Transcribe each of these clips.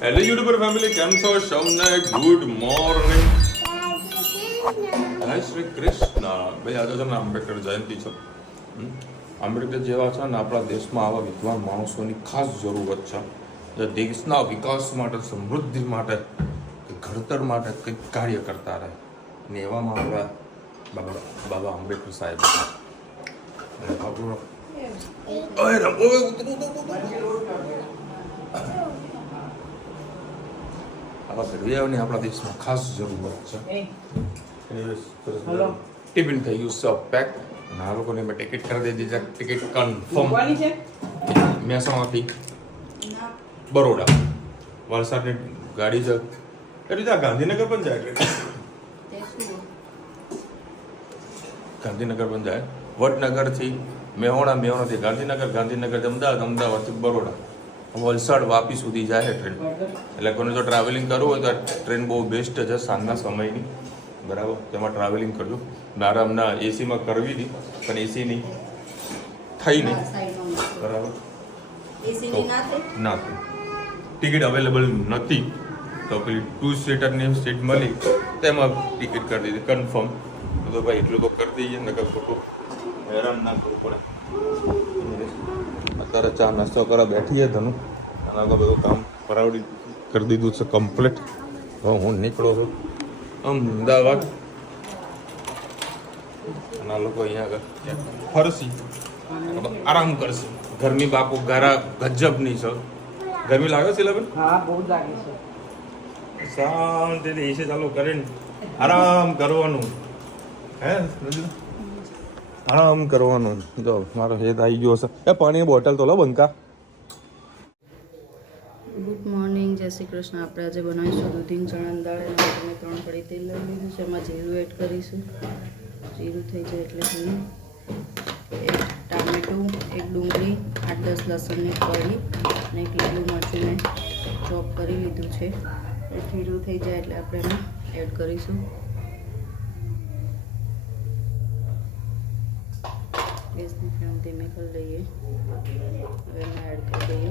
Hello YouTuber family, કેમ છો? સૌને ગુડ મોર્નિંગ. જય શ્રી કૃષ્ણ. ભાઈ આજે છે ને આંબેડકર જયંતિ છે. આંબેડકર જેવા છે ને આપણા દેશમાં આવા વિદ્વાન માણસોની ખાસ જરૂરત છે, જે દેશના વિકાસ માટે, સમૃદ્ધિ માટે, ઘડતર માટે કંઈક કાર્ય કરતા રહે. ને એવામાં આપણા બાબા આંબેડકર સાહેબ આવા ઘડવૈયાઓની આપણા દેશમાં ખાસ જરૂરત છે. ટિફિન થઈ ગયું છે પેક. અને આ લોકોને મેં ટિકિટ કરી દીધી છે. ટિકિટ કન્ફર્મ મહેસાણાથી બરોડા, વલસાડની ગાડી છે. એટલે ત્યાં ગાંધીનગર પણ જાય. ગાંધીનગર પણ જાય. વડનગરથી મેહોણા, મેહોણાથી ગાંધીનગર, ગાંધીનગરથી અમદાવાદ, અમદાવાદથી બરોડા, વલસાડ, વાપી સુધી જાય ટ્રેન. એટલે કોઈને જો ટ્રાવેલિંગ કરવું હોય તો ટ્રેન બહુ બેસ્ટ છે સાંજના સમયની, બરાબર. તેમાં ટ્રાવેલિંગ કરજો. મારા હમણાં એસીમાં કરવી હતી પણ એસીની થઈ નહીં, બરાબર. ના થઈ, ટિકિટ અવેલેબલ નથી. તો પેલી 2 સીટરની સીટ મળી તેમાં ટિકિટ કરી દીધી કન્ફર્મ. તો ભાઈ એટલું તો કરી દઈએ ને, ખોટું હેરાન ના કરવું પડે. અત્યારે ચા નાસ્તો કરવા બેઠીએ ધનું, અને આગળ બધું કામ કરાવડી કરી દીધું છે કમ્પ્લીટ. હવે હું નીકળો છું અમદાવાદ. અને આ લોકો અહીંયા આગળ ફરસી આરામ કરશે. ગરમી બાપુ ગારા ગજબની છે. ગરમી લાગે છે લબન? હા, બહુ લાગે છે. શાંતિથી એસી ચાલુ કરીને આરામ કરવાનું. હે આરામ કરવાનું. જો મારો હેત આવી ગયો હશે. એ પાણીની બોટલ તો લો બંકા. ગુડ મોર્નિંગ, જય શ્રી કૃષ્ણ. આપણે આજે બનાવીશું દૂધીની ચણાની દાળ. એના માટે મેં 3 કળી તેલ લઈ લીધું છે. એમાં જીરું એડ કરીશું. જીરું થઈ જાય એટલે જીરું, 1 ટામેટું, 1 ડુંગળી, 8-10 લસણની કળી અને 1 લીલું મરચું મેં ચોપ કરી લીધું છે. જીરું થઈ જાય એટલે આપણે એને એડ કરીશું. ગેસની ફ્લેમ ધીમી કરી દઈએ. હવે એને એડ કરી દઈએ.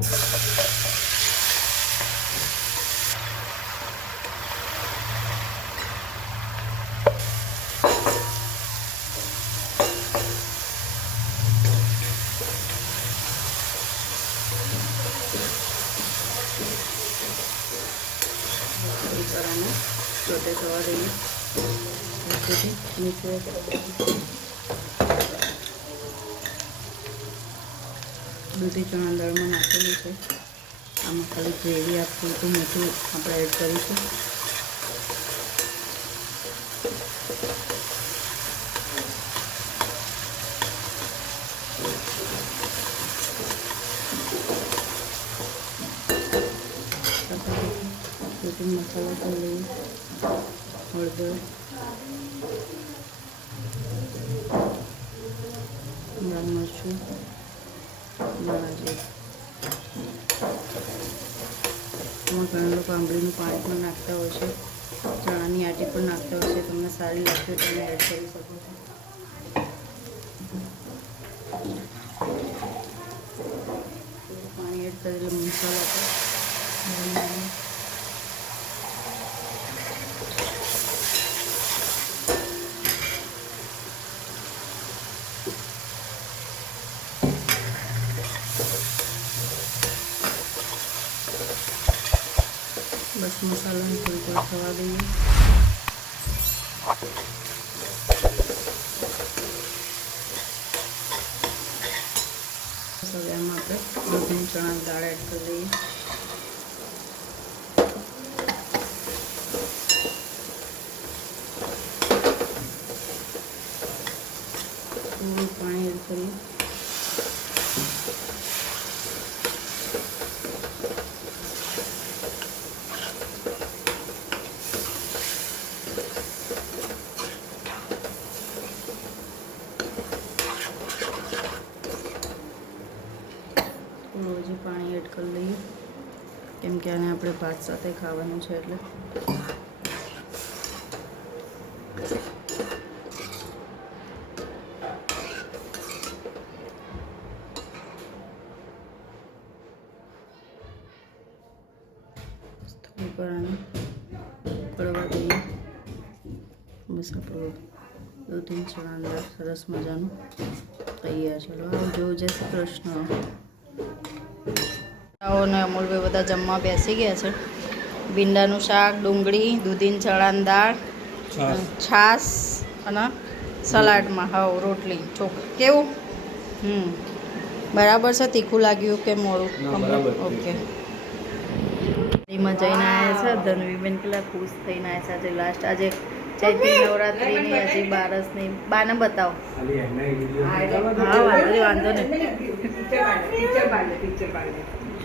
छोटे थोड़ा दही नीचे દૂધી ચણા દાળમાં નાખેલું છે. આમાં ખાલી ગ્રેવી આપવું તો મીઠું આપણે એડ કરીશું. મસાલા કરી લઈએ. હળદર, લાલ મરચું, ધાણા. એમાં ઘણા લોકો આંબલીનું પાણી પણ નાખતા હોય છે, ચણાની આટી પણ નાખતા હોય છે. તમને સારી લાગશે તો તમે એડ કરી શકો છો. પાણી એડ કરેલા મસાલા પર બસ મસાલાને થોડીક વાર થવા દઈએ. હવે એમાં આપણે દૂધીની ચણાની દાળ એડ કરી દઈએ. થોડું પાણી એડ કરીએ. થોડું હજી પાણી એડ કરી લઈએ, કેમ કે આને આપણે ભાત સાથે ખાવાનું છે એટલે. ઉપર આને ઉકળવા દઈએ. બસ આપણું દૂધી ચણા દાળ સરસ મજાનું તૈયાર છે. જો જય શ્રી કૃષ્ણ. અને અમૂલભાઈ બધા જમવા બેસી ગયા છે. ભીંડાનું શાક, ડુંગળી, દૂધીની ચણાની દાળ, છાશ અને સલાડમાં રોટલી ચોખા. કેવું? બરાબર છે? તીખું લાગ્યું કે મોડું? ઓકે. એમાં જઈને આવ્યા છે. ધનવીબેન કેટલા ખુશ થઈને આવ્યા છે. આજે લાસ્ટ આજે ચૈત્રી નવરાત્રિની હજી બારસની બાને બતાવો. હા વાંધો નહીં.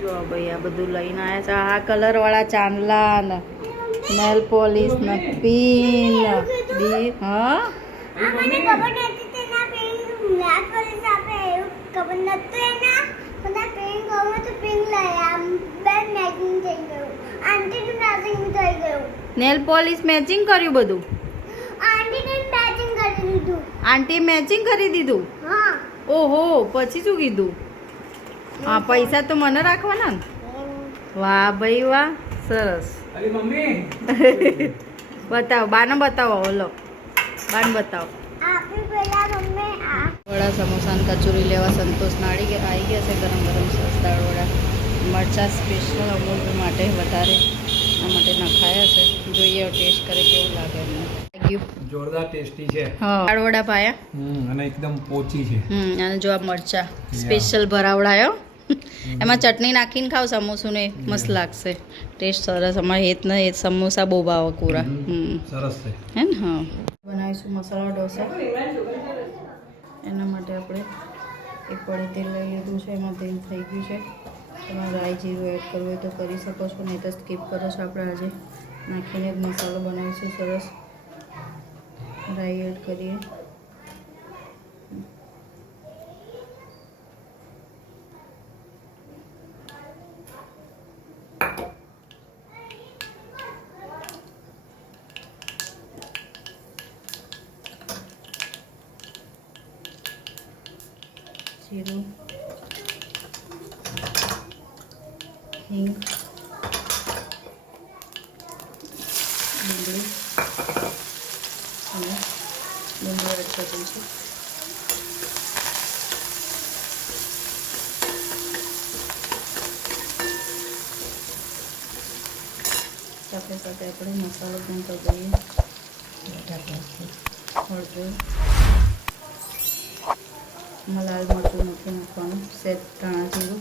જો ભાઈ આ બધું લઈને આવ્યા છે. આ કલરવાળા ચાંદલા ને નેલ પોલિશ ને પિન બી. હા નેલ પોલિશ મેચિંગ કર્યું બધું. આંટી મેચિંગ કરી દીધું. ઓહો પછી શું કીધું? હા પૈસા તો મને રાખવાના ને. વાહ ભાઈ વાહ, સરસ. બતાવો બાને બતાવો. ઓલો બાને બતાવો. વડા સમોસા અને કચોરી લેવા સંતોષના આવી ગયા છે. ગરમ ગરમ સરસ દાળ વડા મરચાં સ્પેશિયલ અમૂલ માટે વધારે આ માટે નખાયા છે. જોઈએ ટેસ્ટ કરે કેવું લાગે એમને. જોરદાર ટેસ્ટી છે. હા દાળ વડા પાયા અને એકદમ પોચી છે. અને જો આ મરચાં સ્પેશિયલ ભરાવડાયો. એમાં ચટણી નાખીને ખાવ સમોસું ને મસ્ત લાગશે. ટેસ્ટ સરસ. અમારે હેત ને એ સમોસા બહુ ભાવે પૂરા. સરસ છે. હે ને? હા બનાવીશું મસાલા ઢોસા. એના માટે આપણે એક પડી તેલ લઈ લીધું છે. એમાં તેલ થઈ ગયું છે. એમાં રાઈ જીરું એડ કરવું હોય તો કરી શકો છો, નહીં તો સ્કીપ કરો છો. આપણે આજે નાખીને જ મસાલો બનાવીશું સરસ. રાઈ એડ કરીએ. જીરું, હિંગ, ડુંગળી અને ડુંગળી એડ કરી છે. સાથે સાથે આપણે મસાલો પણ કરી દઈએ. હળદર, લાલ મરચું નથી નાખવાનું. સેજ ધાણા જીરું,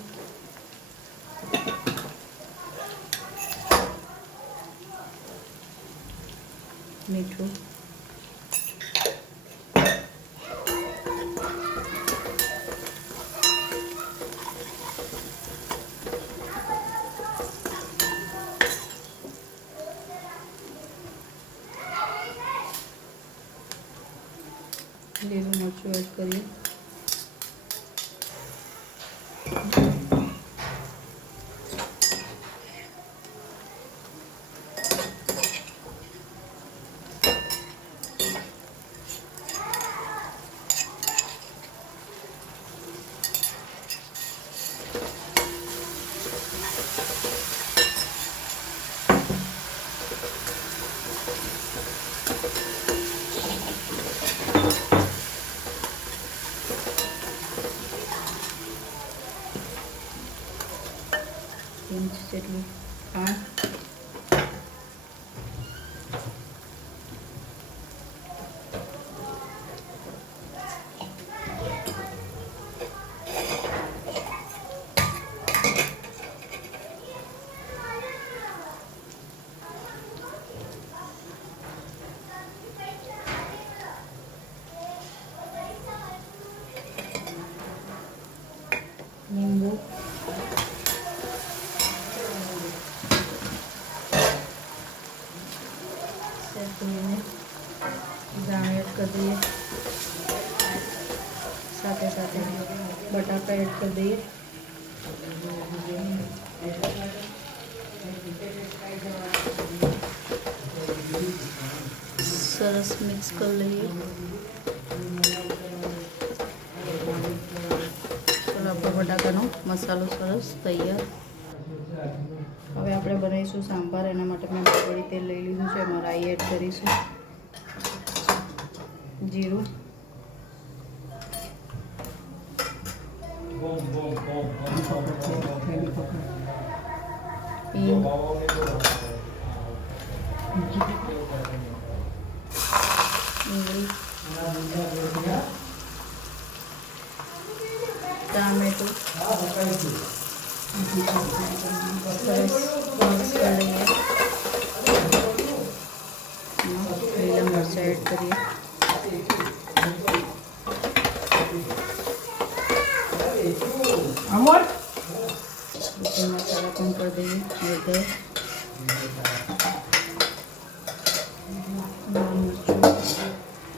મીઠું, લીલું મરચું એડ કરીએ. ઇંચ જેટલું ખાંડ, લીંબુ, ધાણા એડ કરી દઈએ. સાથે સાથે બટાકા એડ કરી દઈએ. સરસ મિક્સ કરી લઈએ. ચલો આપણો બટાકાનો મસાલો સરસ તૈયાર. હવે આપણે બનાવીશું સાંભાર. એના માટે મેં બળી તેલ લઈ લીધું છે. એમાં રાઈ એડ કરીશું, જીરું, હિંગ, ડુંગળી, ટામેટું સરસ મિક્સ કરી લઈએ. લીલા મરચાં એડ કરીએ. મસાલા પણ કરી દઈએ. હળદર, લાલ મરચું,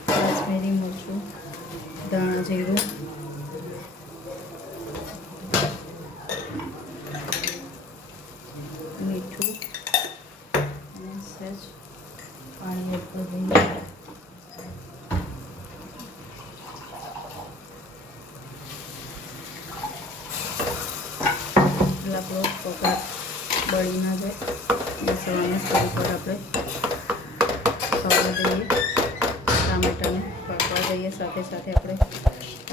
કાશ્મીરી મરચું, ધાણા જીરું, મીઠું અને સહેજ પાણી એડ કરી દઈએ. આપણો પકોડા બળી ના જાય. મસાલાને થોડીક વાર આપણે ખવડાવી દઈએ. ટામેટાને પાકવા દઈએ. સાથે સાથે આપણે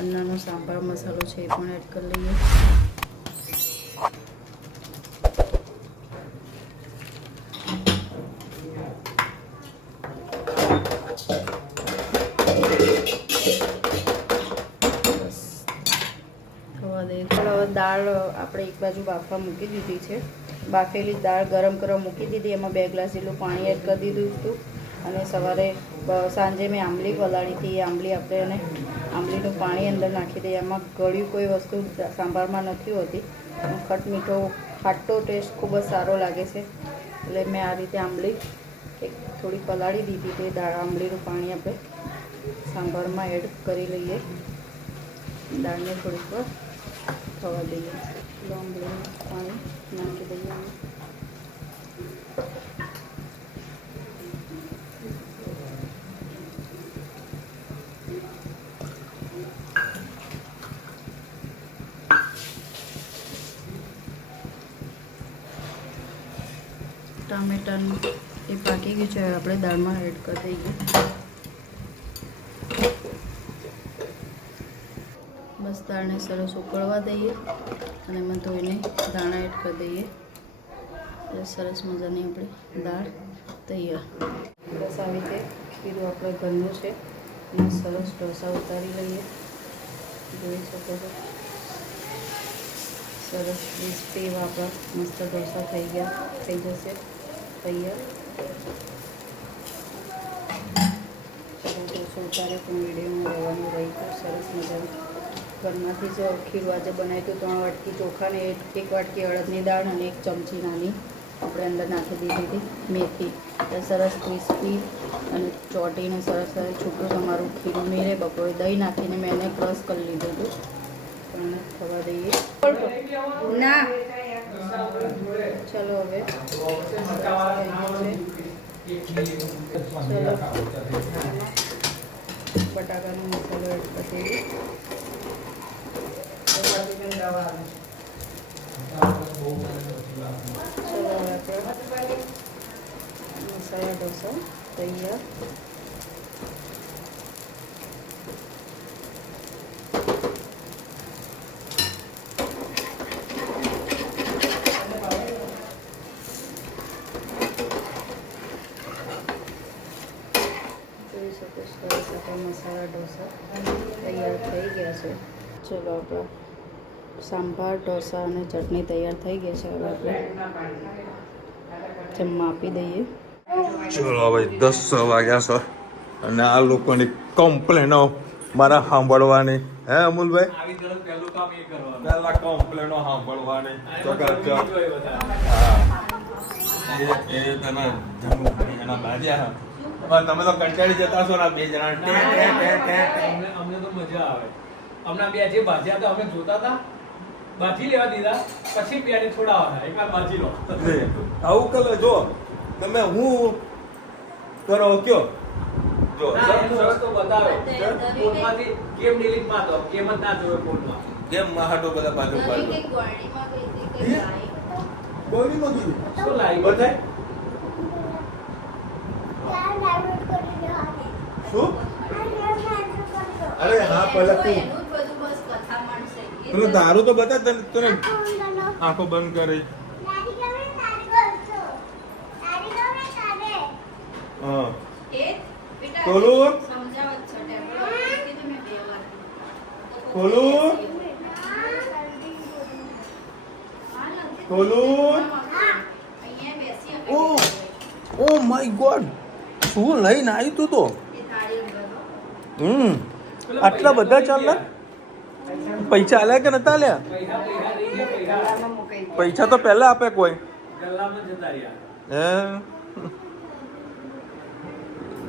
અન્નાનો સાંભાર મસાલો છે એ પણ એડ કરી લઈએ. દાળ આપણે એક બાજુ બાફવા મૂકી દીધી છે. બાફેલી દાળ ગરમ કરવા મૂકી દીધી. એમાં 2 ગ્લાસ જેટલું પાણી એડ કરી દીધું હતું. અને સવારે સાંજે મેં આંબલી પલાળી હતી. એ આંબલી આપણે એને આંબલીનું પાણી અંદર નાખી દઈએ. એમાં ગળ્યું કોઈ વસ્તુ સાંભારમાં નથી હોતી. ખટમીઠો ખાટો ટેસ્ટ ખૂબ જ સારો લાગે છે. એટલે મેં આ રીતે આંબલી થોડી પલાળી દીધી હતી. દાળ આંબલીનું પાણી આપણે સાંભારમાં એડ કરી લઈએ. દાળને થોડીક વાર થવા દઈએ. આંબલીનું પાણી નાખી દઈએ. ટામેટાનું એ પાકી ગયું છે. આપણે દાળમાં એડ કરી દઈએ. બસ દાળને સરસ ઉકળવા દઈએ અને એમાં ધોઈને દાણા એડ કરી દઈએ. એટલે સરસ મજાની આપણી દાળ તૈયાર. બસ આવી રીતે ખીરું આપણે ઘરનું છે. અને સરસ ઢોસા ઉતારી લઈએ. જોઈ શકો છો સરસ ક્રિસ્પી એવા આપણા મસ્ત ઢોસા થઈ જશે તૈયાર. ઢોસો ઉતારે પણ વિડીયોમાં રહેવાનું રહી ગયું. સરસ મજાનું ઘરમાંથી જ ખીરું આજે બનાવ્યું. 3 વાટકી ચોખા ને 1 વાટકી અડદની દાળ અને 1 ચમચી નાની આપણે અંદર નાખી દીધી હતી મેથી. એટલે સરસ ક્રિસ્પી અને ચોટીને સરસ છૂટું તમારું ખીરું મેરે. બપોરે દહીં નાખીને મેં એને ક્રશ કરી લીધું હતું. પણ થવા દઈએ ના. ચલો હવે ચલો બટાકાનો મસાલો એડ કરી દઈએ. ચલો હવે આપણે મસાલા ઢોસા તૈયાર. જોઈ શકો સરસ આપણા મસાલા ઢોસા તૈયાર થઈ ગયા છે. ચલો આપણા સાંભાર ઢોસા અને ચટણી તૈયાર થઈ ગઈ છે. હવે આપણે જમવા આપી દઈએ. ચલો ભાઈ 10 વાગ્યા છે અને આ લોકોની કમ્પ્લેનો મારા સાંભળવાની. હે અમુલભાઈ? પહેલા કમ્પ્લેનો સાંભળવાની. એ તમે એના બાજ્યા તમે તો કંટાળી જતા છો ને 2 જણા. અમને તો મજા આવે. અમને બે જે ભાજ્યા હતા અમે જોતા હતા, બાજી લેવા દીધા, પછી બે છોડાવવાના. એકવાર બાજી લો. આવું કલે જો તમે હું કરો કયો જો સરસ તો બતાવે. ફોનમાંથી ગેમ ડિલીટ માં તો ગેમ જ ના જોવે ફોનમાં. ગેમ માં હાટો બધા પાછો પાડો. કોઈ નહીં મોકલી શું લાવી બતાય શું અરે હા પહેલા તું એનું જ બધું બસ કથા માંડશે. એ પેલો દારૂ તો બતા તને આંખો બંધ કરી હા એ બેટા ખોલું? સમજાવત છે ટેબ્લેટ કીધું મેં 2 વાર. ખોલું? ખોલું? અહીંયા બેસી અમે ઓ ઓ માય ગોડ શું લઈને આવી તું તો એ થાળી ઉભરો. આટલા બધા ચાલ્યા પૈસા આલ્યા કે નતા આલ્યા પૈસા રહી ગયા પૈસા તો પહેલા આપે કોઈ ગલ્લામાં જતા રહ્યા હે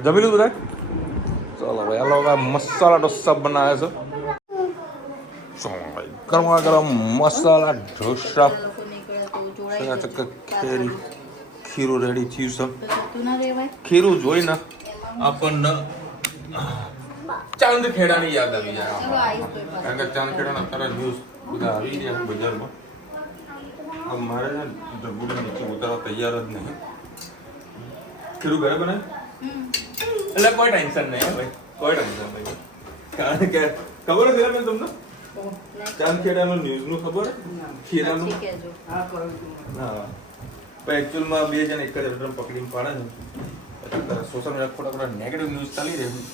જમી લીધું બધા ચાલો ભાઈ હાલો હવે મસાલા ઢોસા બનાવે છે ચાલો ભાઈ ગરમા ગરમ મસાલા ઢોસા લોકો નીકળે તો જોડાઈ ખેરી ખીરું રેડી થયું છે તો તું ના રહેવાય. ખીરું જોઈને આપણને ચાંદ ખેડાની યાદ આવી જાય ચલો આવીશ તો પાછું. કારણ કે ચાંદ ખેડાના અત્યારે ન્યૂઝ બધા આવી રહ્યા છે બજારમાં હવે મારે છે ને ઢગુડી નીચે ઉતારવા તૈયાર જ નહીં ખીરું ઘરે બને એટલે કોઈ ટેન્શન નહીં હે ભાઈ કોઈ ટેન્શન નહીં કારણ કે ખબર છે બેન તમને ચાંદ ખેડાનું ન્યૂઝનું ખબર ખીરાનું પછી કહેજો. હા પણ એકચ્યુઅલમાં બે જણ એક જ એડ્રેસ પકડીને પાડે ને એટલે સોશિયલ મીડિયા ખોટા ખોટા નેગેટિવ ન્યૂઝ ચાલી રહી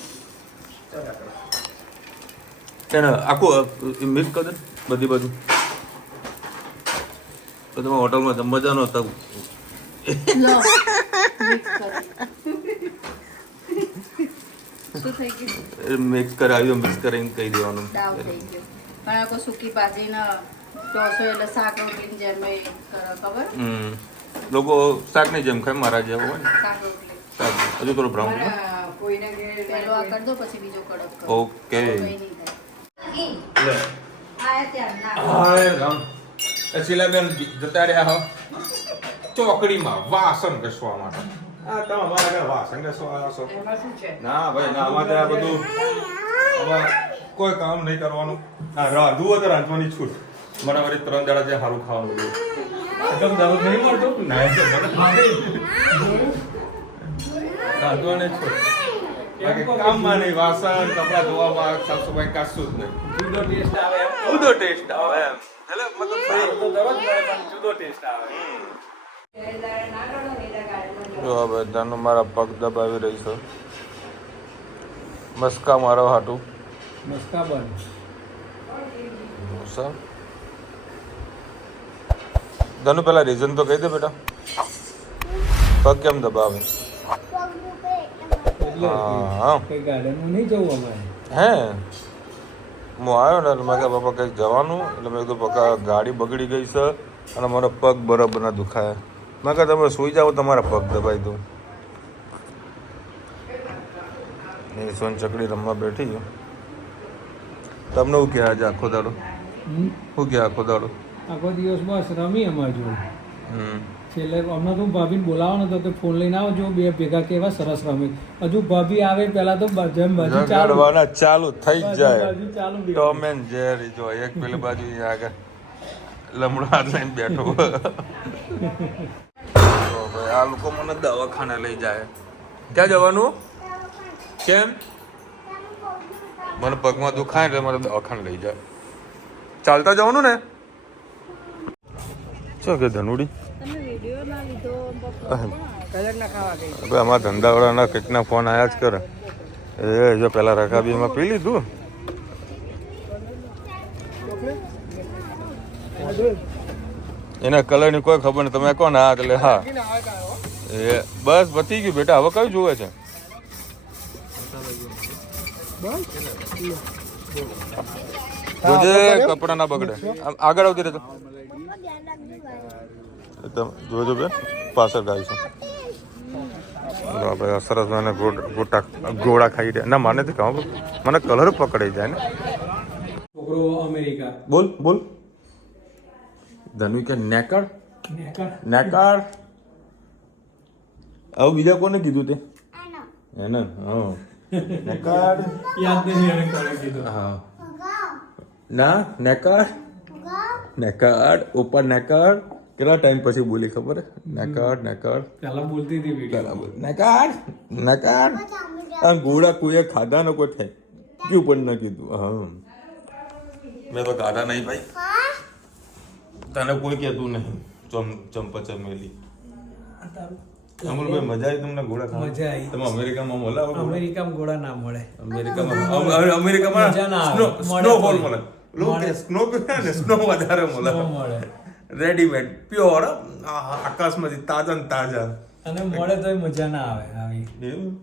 છે ને આખું મિક્સ કરી દે બધી બાજુ તો તમે હોટલમાં જમવા જાઓ તો લો મિક્સ કરો. શું થઈ ગયું? મિક્સ કરાવી મિક્સ કરીને કહી દેવાનું દાવ થઈ ગયો. પણ આ કોઈ સૂકી ભાજીના ઢોસો એટલે શાક રોટલીની જેમ એ કરો ખબર? લોકો શાકની જેમ ખાય મારા જેવું હોય ને શાક રોટલી. શાક હજુ થોડું બ્રાઉન પહેલો આ કરી દો પછી બીજો કડક કરો. ઓકે તો કંઈ નહીં થાય. આયા ત્યાં ના. હાય રામ શીલાબેન જતા રહ્યા હો ચોકડીમાં વાસણ ઘસવા માટે આ તમે અમારા ઘરે વાસણ ઘસવા આવ્યા છો ના ભાઈ ના અમારે આ બધું હવે કોઈ કામ નહીં કરવાનું હા રાંધવું હોય તો રાંધવાની છૂટ મને વળી 3 દાડા જે સારું ખાવાનું બધું એકદમ દારૂ નહીં મળતો ના એટલે મને રાંધવાની છૂટ બાકી કામમાં નહીં વાસણ કપડા ધોવામાં સાફ સફાઈ કશું જ નહીં જુદો ટેસ્ટ આવે એમ જુદો ટેસ્ટ આવે એમ એટલે મતલબ તો દરરોજ મળે પણ જુદો ટેસ્ટ આવે જો હવે જાનું મારા પગ દબાવી રહી છે મસ્કા મારો હાટું મસ્કા બન સર ધનુ પેલા રીઝન તો કહી દે બેટા પગ કેમ દબાવે એટલે હા કઈ ગાર્ડનમાં નહીં જવું અમારે હે હું આવ્યો ને એટલે મેં કહ્યું પપ્પા કંઈક જવાનું એટલે મેં કીધું પપ્પા ગાડી બગડી ગઈ છે અને મારો પગ બરાબર ના દુખાય મેં કહ્યું તમે સૂઈ જાઓ તમારા પગ દબાઈ દઉં એ સોન ચકડી રમવા બેઠી છે તમને શું કહે આજે આખો દાડો શું કહે આખો દાડો આખો દિવસ બસ રમી અમારે જોડે હમ છેલ્લે હમણાં તો ભાભીને બોલાવવાનો હતો કે ફોન લઈને આવજો બે ભેગા કેવા સરસ રમે હજુ ભાભી આવે પહેલા તો જેમ બાજુ ચાલુ ઝઘડવાના ચાલુ થઈ જ જાય બાજુ ચાલુ ટોમ એન્ડ જેરી જો એક પેલી બાજુ અહીંયા આગળ લમડો હાથ લઈને બેઠો તો ભાઈ આ લોકો મને દવાખાને લઈ જાય ક્યાં જવાનું કેમ મને પગમાં દુખાય એટલે મને દવાખાને લઈ જાય ચાલતા જવાનું ને શું કે ધનુડી અમારા ધંધાવાળાના કેટલા ફોન આવ્યા જ કરે એ જો પેલા રકાબીમાં પી લીધું એના કલરની કોઈ ખબર નહીં તમે કોણ હા એટલે હા એ બસ પતી ગયું બેટા હવે કયું જોવે છે જોજે કપડા ના બગડે આગળ આવતી રહેતો જોજો બેન પાછળ ગાય છે આપણે સરસ મને ગોળા ખાઈ રહ્યા ના મને કહું મને કલર પકડાઈ જાય ને છોકરો અમેરિકા બોલ બોલ ધનુ કે નેકળ નેકળ આવું બીજા કોને કીધું તે એને હા નેકળ યાદ નહીં એને કોણે કીધું હા ના નેકળ નેકળ ઉપર નેકળ કેટલા ટાઈમ પછી બોલી ખબર નકાડ નકાડ પહેલા બોલતી હતી વિડીયો નકાડ નકાડ આ ગોળા કોઈએ ખાધા ન કોઈ થાય ક્યું પણ ન કીધું હા મેં તો ખાધા નહીં ભાઈ તને કોઈ કહેતું નહીં ચંપા ચમેલી અમુલભાઈ મજા આવી તમને ગોળા ખાવા મજા આવી. તમે અમેરિકામાં મળાવો અમેરિકામાં ગોળા ના મળે. અમેરિકામાં મજા ના આવે. સ્નોફોલ મળે મળે સ્નો ને સ્નો વધારે મળે ન મળે રેડીમેડ પ્યોર આકાશમાંથી તાજા ને તાજા અને મળે તોય મજા ના આવે આવી. એવું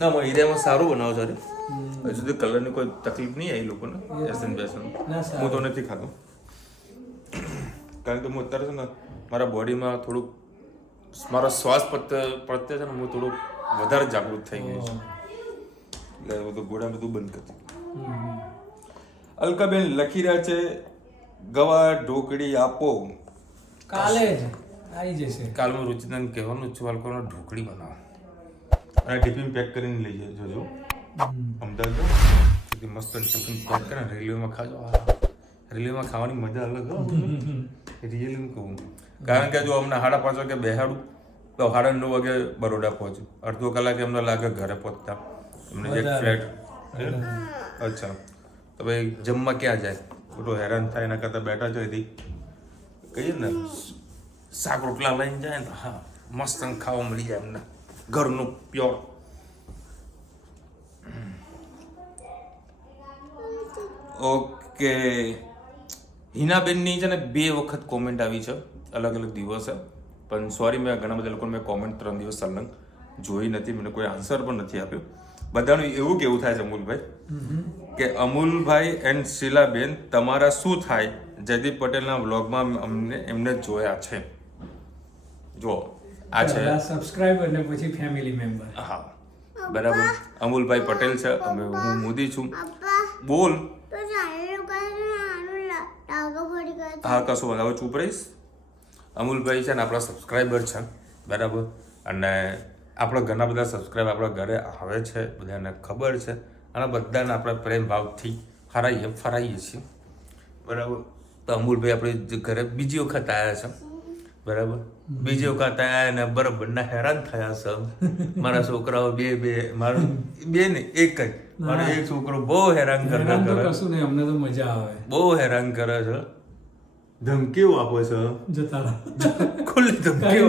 ના મારા એરિયામાં સારું બનાવો છે હજુ સુધી કલરની કોઈ તકલીફ નહીં આવી લોકોને એસન બેસન ના સારું. હું તો નથી ખાતો કારણ કે હું અત્યારે છે ને મારા બોડીમાં થોડુંક મારા શ્વાસ પ્રત્યે છે ને હું થોડુંક વધારે જાગૃત થઈ ગયું છું એટલે બધું ગોળા બધું બંધ કરી દીધું. અલકાબેન લખી રહ્યા છે ગવા ઢોકળી આપો. કાલે જ આવી જશે. કાલ હું રુચિતાને કહેવાનું છું બાળકોને ઢોકળી બનાવો અને ટિફિન પેક કરીને લઈ જજો અમદાવાદ મસ્ત ટિફિન પેક કરીને રેલવેમાં ખાજો. રેલવેમાં ખાવાની મજા અલગ હો રિયલી કહું કારણ કે જો અમને 5:30 વાગે બેહાડું તો 9:30 વાગે બરોડા પહોંચું અડધો કલાક એમને લાગે ઘરે પહોંચતા એમને એક ફ્લેટ અચ્છા તો ભાઈ જમવા ક્યાં જાય ખોટું હેરાન થાય એના કરતાં બેઠા જ હોય કહીએ ને શાક રોટલા લઈને જાય ને હા મસ્ત ખાવા મળી જાય એમને ઘરનું પ્યોર. ઓકે હિનાબેનની છે ને 2 વખત કોમેન્ટ આવી છે અલગ અલગ દિવસે પણ સોરી મેં ઘણા બધા લોકોને મેં કોમેન્ટ 3 દિવસ સલંગ જોઈ નથી મને કોઈ આન્સર પણ નથી આપ્યો. બધાનું એવું કેવું થાય છે અમૂલભાઈ કે અમૂલભાઈ એન્ડ શીલાબેન તમારા શું થાય જયદીપ પટેલના વ્લોગમાં એમને જોયા છે. જો આ છે સબસ્ક્રાઇબર ને પછી ફેમિલી મેમ્બર. હા બરાબર અમૂલભાઈ પટેલ છે અમે હું મોદી છું. બોલ હા કશું વાંધો હવે ચૂપ રહીશ. અમૂલભાઈ છે ને આપણા સબસ્ક્રાઈબર છે બરાબર અને આપણા ઘણા બધા સબસ્ક્રાઈબ આપણા ઘરે આવે છે બધાને ખબર છે અને બધાને આપણે પ્રેમ ભાવથી ફરાઈએ છીએ બરાબર. તો અમૂલભાઈ આપણે ઘરે બીજી વખત આવ્યા છે બરાબર. બીજી વખત આવ્યા અને બરાબર ના હેરાન થયા છે મારા છોકરાઓ બે મારું બે ને એક જ મારો એક છોકરો બહુ હેરાન કરે કશું નહીં અમને તો મજા આવે. બહુ હેરાન કરે છે ધમકીઓ આપે છે જતા ખુલ્લી ધમકીઓ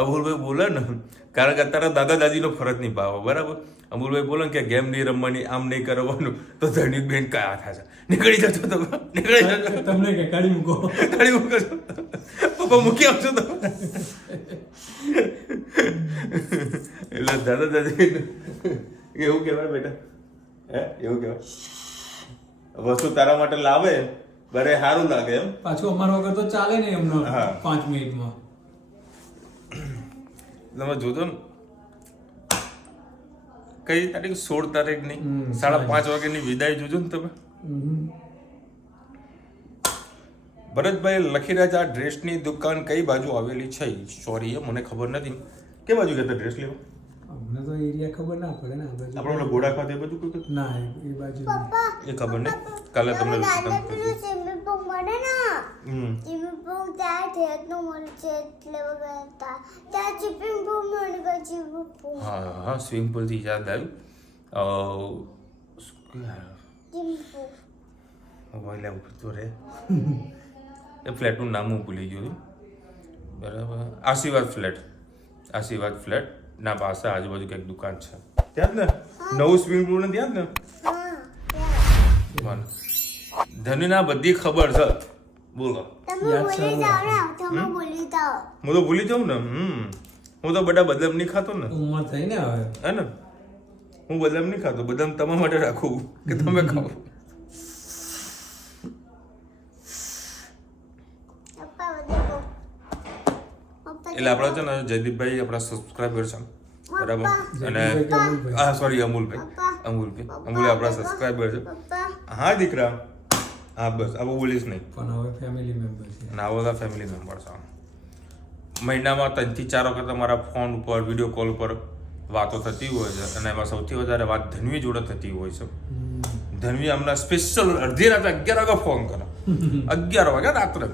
અમૂલભાઈ બોલે ને કારણ કે અત્યારે દાદા દાદીનો ફરજ નહીં પાવો બરાબર. અમૂલભાઈ બોલે કે ગેમ નહીં રમવાની આમ નહીં કરવાનું તો ધનિક બેન કયા થાય છે નીકળી જતો તમે નીકળી જતો તમને કે કાઢી મૂકો છો પપ્પા મૂકી આવશો તો એટલે દાદા દાદી એવું કહેવાય બેટા હે એવું કહેવાય વસ્તુ તારા માટે લાવે બરે સારું લાગે એમ પાછું અમારા વગર તો ચાલે નહીં એમનો હા. 5 મિનિટમાં. તમે જોજો ને કઈ તારીખ 16 તારીખની 5:30 વાગ્યાની વિદાય જોજો ને તમે. ભરતભાઈ લખી રહ્યા છે આ ડ્રેસની દુકાન કઈ બાજુ આવેલી છે સોરી મને ખબર નથી કે બાજુ ગયા ડ્રેસ લેવા અમને તો એરિયા ખબર ના પડે ને આ બાજુ. આપણે ઓલા ઘોડા ખાતે બધું કોઈ ના એ બાજુ એ ખબર નહીં કાલે તમને હા હા સ્વિમિંગ પુલ થી યાદ આવ્યું મોબાઈલ ઉપર તો રે એ ફ્લેટનું નામ હું ભૂલી ગયો છું બરાબર. આશીર્વાદ ફ્લેટ ના પાસે આજુબાજુ કંઈક દુકાન છે ત્યાં જ ને નવું સ્વિમિંગ પુલ ને ત્યાં જ ને ધનીના બધી ખબર છે બોલો. હું તો ભૂલી જાઉં ને હું તો બધા બદામ નહીં ખાતો ને ઉંમર થઈ ને હવે હે ને હું બદામ નહીં ખાતો બદામ તમારા માટે રાખું કે તમે ખાઓ. એટલે આપણા છે ને જયદીપભાઈ આપણા સબસ્ક્રાઈબર છે બરાબર અને હા સોરી અમૂલભાઈ આપણા સબસ્ક્રાઈબર છે. હા દીકરા હા બસ આવું બોલીશ નહીં પણ હવે ફેમિલી મેમ્બર છે અને આ બધા ફેમિલી મેમ્બર છે. મહિનામાં 3 થી 4 વખત અમારા ફોન ઉપર વિડીયો કોલ પર વાતો થતી હોય છે અને એમાં સૌથી વધારે વાત ધન્વી જોડે થતી હોય છે. ધન્વી અમને સ્પેશિયલ અડધી રાતે 11 વાગે ફોન કરે 11 વાગ્યા રાત્રે.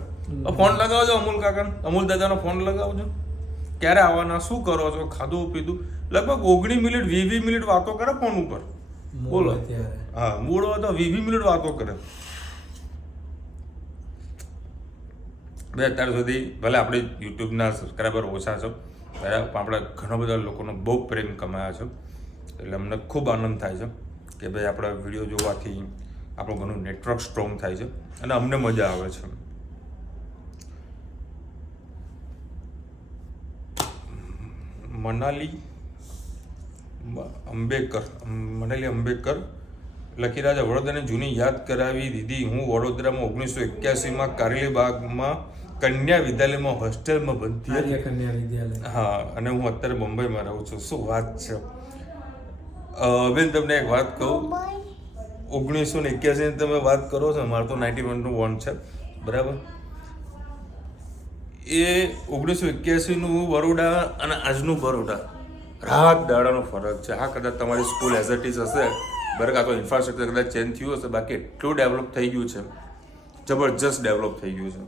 ફોન લગાવજો અમૂલ કાકાને, અમૂલ દાદાનો ફોન લગાવજો. ક્યારે આવવાના, શું કરો છો, ખાધું પીધું. લગભગ 19 મિનિટ 20 મિનિટ વાતો કરે ફોન ઉપર. બોલો. હા, મૂળ હોય તો 20 મિનિટ વાતો કરે. બે અત્યાર સુધી ભલે આપણે યુટ્યુબના સબસ્ક્રાઈબર ઓછા છે, બરાબર, આપણે ઘણા બધા લોકોનો બહુ પ્રેમ કમાયા છે. એટલે અમને ખૂબ આનંદ થાય છે કે ભાઈ આપણા વિડીયો જોવાથી આપણું ઘણું નેટવર્ક સ્ટ્રોંગ થાય છે અને અમને મજા આવે છે. મનાલી અંબેકર લખી રહ્યા છે, વડોદરાની જૂની યાદ કરાવી દીધી. હું વડોદરામાં 1981માં કારેલીબાગમાં કન્યા વિદ્યાલયમાં હોસ્ટેલમાં ભણતી હતી. હા, અને હું અત્યારે મુંબઈમાં રહું છું. શું વાત છે બેન, તમને એક વાત કહું. 1981 તમે વાત કરો છો, મારે તો 91નું વોન છે, બરાબર. એ 1981નું બરોડા અને આજનું બરોડા રાત દાડાનો ફરક છે. હા, કદાચ તમારી સ્કૂલ એઝ ઇટ ઇઝ હશે, બરાબર, આ તો ઇન્ફ્રાસ્ટ્રક્ચર કદાચ ચેન્જ થયું હશે, બાકી એટલું ડેવલપ થઈ ગયું છે, જબરજસ્ત ડેવલપ થઈ ગયું છે.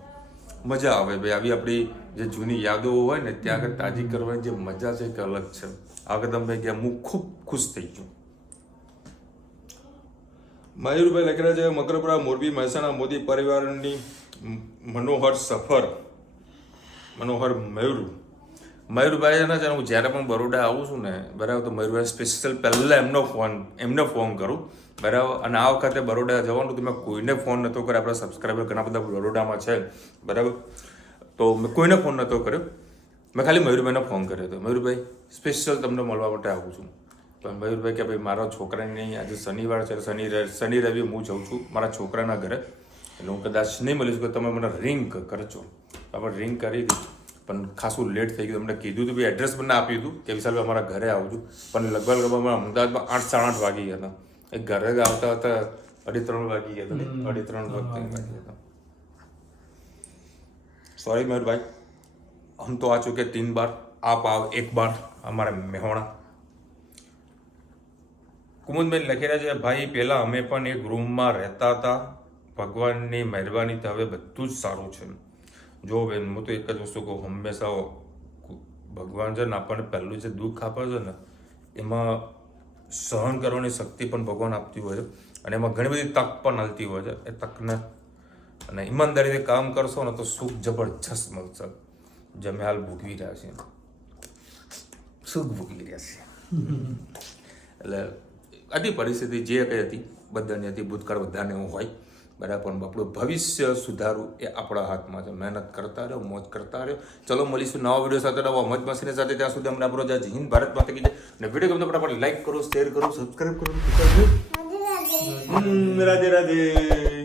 મજા આવે ભાઈ, આવી આપણી જે જૂની યાદો હોય ને ત્યાં આગળ તાજી કરવાની જે મજા છે એક અલગ છે. આ વખતે તમે ગયા, હું ખૂબ ખુશ થઈ ગયો. મયુરભાઈ લખી રહ્યા છે, મકરપુરા મોરબી મહેસાણા મોદી પરિવારની મનોહર સફર. મનોહર મયુરભાઈ છે ને, હું જ્યારે પણ બરોડા આવું છું ને, બરાબર, તો મયુરભાઈ સ્પેશિયલ પહેલાં એમને ફોન કરું, બરાબર. અને આ વખતે બરોડા જવાનું તો મેં કોઈને ફોન નહોતો કર્યો. આપણા સબસ્ક્રાઈબર ઘણા બધા બરોડામાં છે, બરાબર, તો મેં કોઈને ફોન નહોતો કર્યો. મેં ખાલી મયુરભાઈને ફોન કર્યો હતો, મયુરભાઈ સ્પેશિયલ તમને મળવા માટે આવું છું. તો મયુરભાઈ કે ભાઈ મારા છોકરાની આજે શનિવાર છે, શનિ રવિ હું જઉં છું મારા છોકરાના ઘરે, એટલે હું કદાચ નહીં મળીશ કે તમે મને રિંગ કરજો. આપણે રિંગ કરી દીધી, પણ ખાસું લેટ થઈ ગયું. તમને કીધું હતું, ભાઈ એડ્રેસ પણ આપ્યું હતું કે વિશાલભાઈ અમારા ઘરે આવું છું, પણ લગભગ અમદાવાદમાં 8 સાડા 8 વાગી ગયા હતા. એ ઘરે આવતા હતા 2:30 વાગી ગયા હતા, 2:30 વાગી હતા. सॉरी मेहर भाई, हम तो आ चुके 3 बार, आप आओ 1 बार हमारे मेहोણા. કુમુદબેન લખી રહ્યા છે, ભાઈ પહેલાં અમે પણ એક રૂમમાં રહેતા હતા, ભગવાનની મહેરબાનીથી હવે બધું જ સારું છે. જો બેન, હું તો એક જ વસ્તુ કહું, હંમેશા ભગવાન છે ને આપણને પહેલું જે દુઃખ આપે છે ને, એમાં સહન કરવાની શક્તિ પણ ભગવાન આપતી હોય છે, અને એમાં ઘણી બધી તક પણ મળતી હોય છે. એ તકને અને ઈમાનદારીથી કામ કરશો ને તો સુખ જબરજસ્ત મળશે. જે અમે હાલ ભોગવી રહ્યા છીએ, સુખ ભોગવી રહ્યા છીએ. એટલે આથી પરિસ્થિતિ જે કઈ હતી બધાની હતી, ભૂતકાળ બધાને એવું હોય, બરાબર, પણ આપણું ભવિષ્ય સુધારવું એ આપણા હાથમાં છે. મહેનત કરતા રહો, મોજ કરતા રહો. ચલો મળીશું નવા વિડીયો સાથે, નવા મોજ મસ્તીની સાથે. ત્યાં સુધી અમને આપણો જય હિન્દ, ભારત માતા કી જય. અને વિડીયો ગમતો ફટાફટ લાઈક કરો, શેર કરો, સબસ્ક્રાઈબ કરો. રાધે રાધે.